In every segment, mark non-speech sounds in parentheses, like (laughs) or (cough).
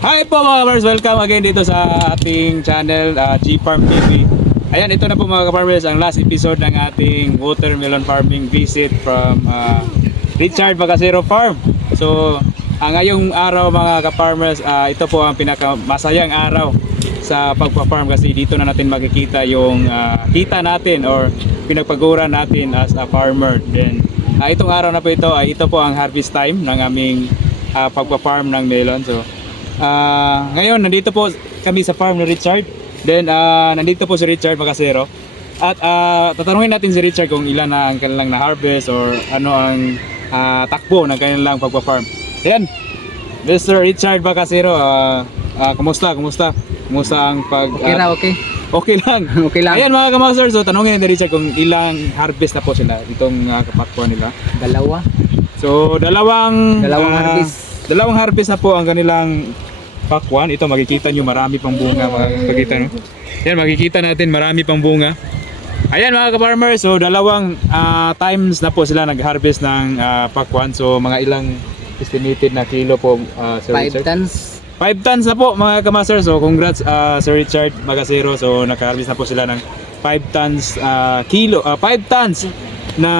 Hi po mga farmers, welcome again dito sa ating channel uh, G-Farm TV. Ayan, ito na po mga farmers ang last episode ng ating watermelon farming visit from uh, Richard Bagacero Farm. So, ang ngayong araw mga ka-farmers, uh, ito po ang pinakamasayang araw sa pagpa-farm kasi dito na natin makikita yung uh, kita natin or pinagpagura natin as a farmer. Then, uh, itong araw na po ito ay ito po ang harvest time ng aming uh, pagpa-farm ng melon. So, Ah, ngayon nandito po kami sa farm ni Richard. Then ah, nandito po si Richard Macasero. At ah, tatanungin natin si Richard kung ilan na ang kanilang na-harvest or ano ang ah, takbo ng kanilang pagpa-farm. Yan. Mr. Richard Macasero, ah, ah, kumusta? Kumusta? Kumusta ang pag Okay na, okay. Okay lang. (laughs) Okay lang. Ayan mga kamaster, so tanungin ni Richard kung ilang harvest na po sila itong uh, kapakwa nila. Dalawa. So, dalawang Dalawang ah, harvest. Dalawang harvest na po ang kanilang pakwan. Ito makikita nyo marami pang bunga mga kapagita no. Yan makikita natin marami pang bunga. Ayan mga ka-farmer, so dalawang ah, times na po sila nag-harvest ng ah, pakwan. So mga ilang estimated na kilo po ah, Sir 5 Richard? tons. 5 tons na po mga kamaster. So congrats ah, Sir Richard Magasero. So naka-harvest na po sila ng 5 tons ah, kilo, 5 tons na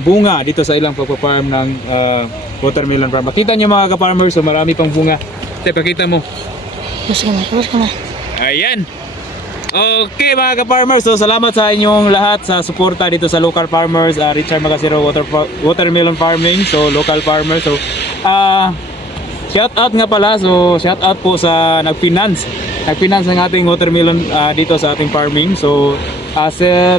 bunga dito sa ilang pagpa-farm ng ah, watermelon farm. Makita niyo mga ka-farmer, so marami pang bunga. Te, pakita mo. Terus ka na, terus ka na. Ayan. Okay mga ka-farmers, so salamat sa inyong lahat sa suporta dito sa local farmers, ah, Richard Magasero Water, Watermelon Farming, so local farmers. So ah shout out nga pala, so shout out po sa nag-finance. Nag-finance ng ating watermelon ah, dito sa ating farming. So ah, Sir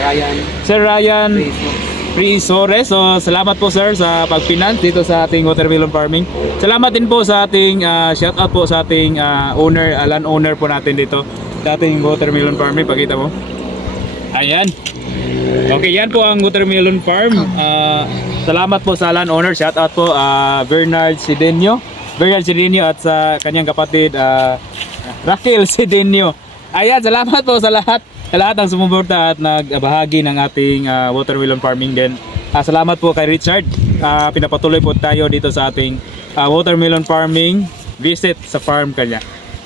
Ryan. Sir Ryan Rizzo. Risores. So, salamat po sir sa pag-finance dito sa ating watermelon farming. Salamat din po sa ating ah, shout out po sa ating ah, owner, ah, land owner po natin dito sa ating watermelon farming. Pakita mo. Ayan. Okay, yan po ang watermelon farm. Ah, salamat po sa land owner. Shout out po ah, Bernard Sidenio. Bernard Sidenio at sa kanyang kapatid ah, Raquel Sidenio. Ayan, salamat po sa lahat sa lahat ng sumuporta at nagbahagi ng ating ah, watermelon farming din. Ah, salamat po kay Richard. Ah, pinapatuloy po tayo dito sa ating ah, watermelon farming visit sa farm kanya.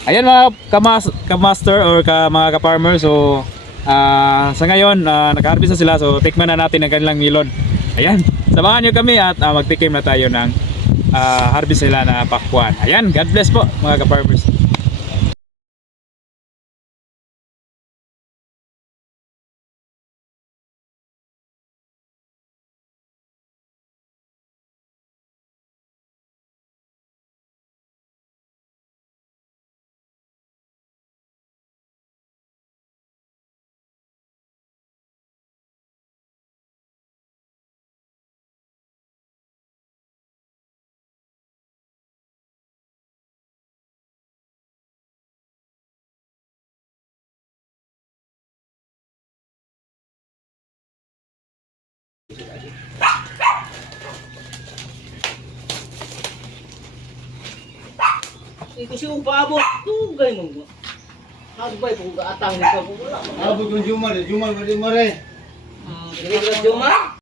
Ayan mga kamas kamaster or ka, mga ka-farmer. So ah, sa ngayon uh, nag-harvest na sila so tikman na natin ang kanilang melon. Ayan, samahan niyo kami at ah, magtikim na tayo ng ah, harvest nila na pakwan. Ayan, God bless po mga ka-farmers. Ito siya kung paabot. Tugay mo. Hagbay kung gaatang nito. Abot ng Jumar, Jumar ba di mare? Dili ka Juma.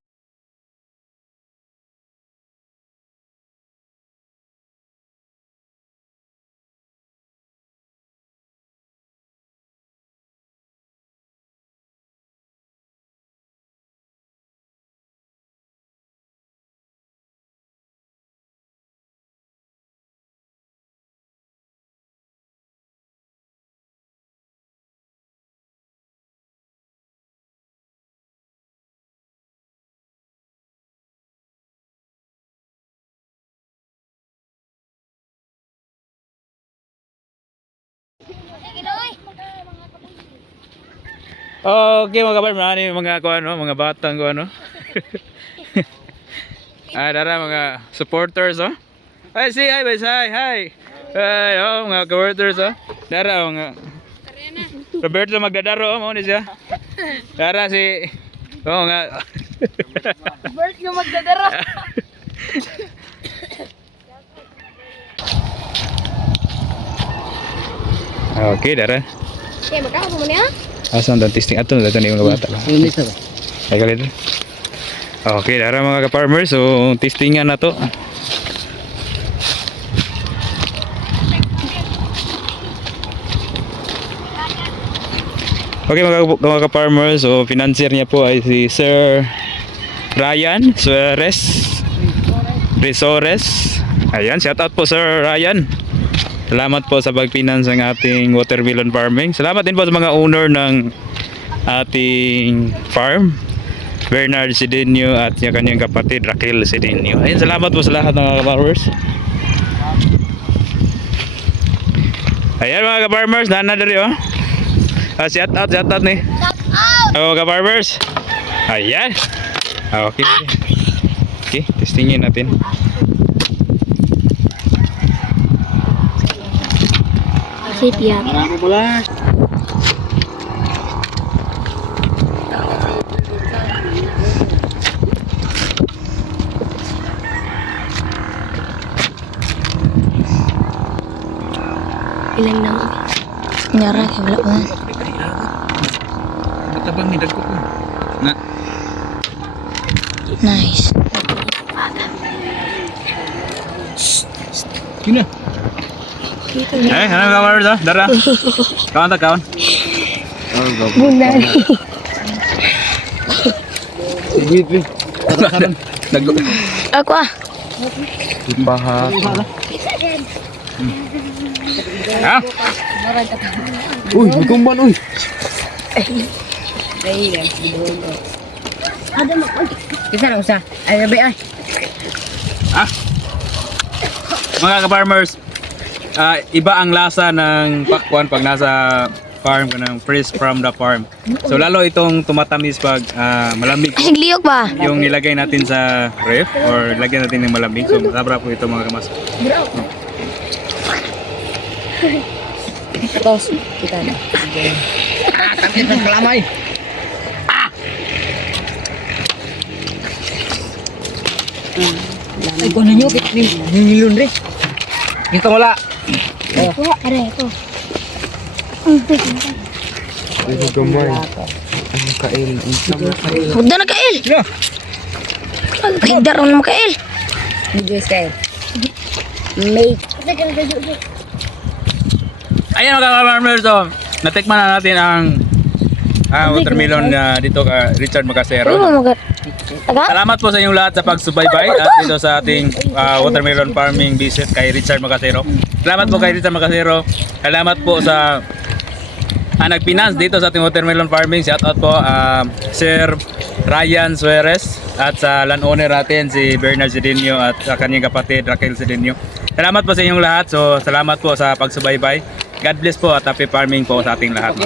Okay mga kabar, marami mga ko ano, mga batang ko ano. (laughs) ah, dara mga supporters oh. Ay, si hi, bye, hi, hi. Ay, oh, mga supporters oh. Dara oh, mga Roberto magdadaro oh, mo ni siya. Dara si Oh, nga. Bert na magdadaro. (laughs) okay, dara. Okay, magkakapo mo Asa ang testing ato na ni mga bata. Unit na? Ay kalit. Okay, dara mga ka-farmer. So, testingan na to. Okay mga, mga ka-farmer. So, financier niya po ay si Sir Ryan Suarez Resores. Ayan, shout out po Sir Ryan. Salamat po sa pag-finance ng ating watermelon farming. Salamat din po sa mga owner ng ating farm. Bernard Sidinio at yung kanyang kapatid Raquel Sidinio. Ayun, salamat po sa lahat ng mga farmers. Ayan mga ka-farmers, nana dali oh. Ah, shout out, shout out ni. Shout out! Mga ka-farmers. Ayan. Ah, okay. Okay, testingin natin. Safe yan. Ilang na Nyara, kaya wala pa. Matabang ni dagko ko. Na. Nice. Kina. Eh, ano ka farmers ah? Dara. Kawan ta kawan. Bunda. Wait, wait. Ako ah. Baha. Ah, Uy, matumban, uy. Isa lang usa. Ay, gabi ay. mga ka-farmers, ah, iba ang lasa ng pakwan pag nasa farm ka ng fresh from the farm. So lalo itong tumatamis pag ah, malamig Kasing liyok ba? yung nilagay natin sa ref or lagyan natin ng malamig. So masabra po ito mga kamas. Tos. Kita na. Ay, kung ano nyo, nilun rin. Ito wala. Ito, are ito. Ay, gamay. Huwag na nagkail. Yeah. Pagkahigdar mo na makail. Make. Ayan mga ka-farmers, so natikman na natin ang ah, watermelon na dito ka Richard Ano Macasero. mo mag... Salamat po sa inyong lahat sa pagsubaybay at dito sa ating ah, watermelon farming visit kay Richard Macasero. Salamat po kay Richard Macasero. Salamat po sa ah, nag-finance dito sa ating watermelon farming. Shout out po ah, Sir Ryan Suarez at sa landowner natin si Bernard Sedinio at sa kanyang kapatid Raquel Sedinio. Salamat po sa inyong lahat. So salamat po sa pagsubaybay. God bless po at happy farming po sa ating lahat.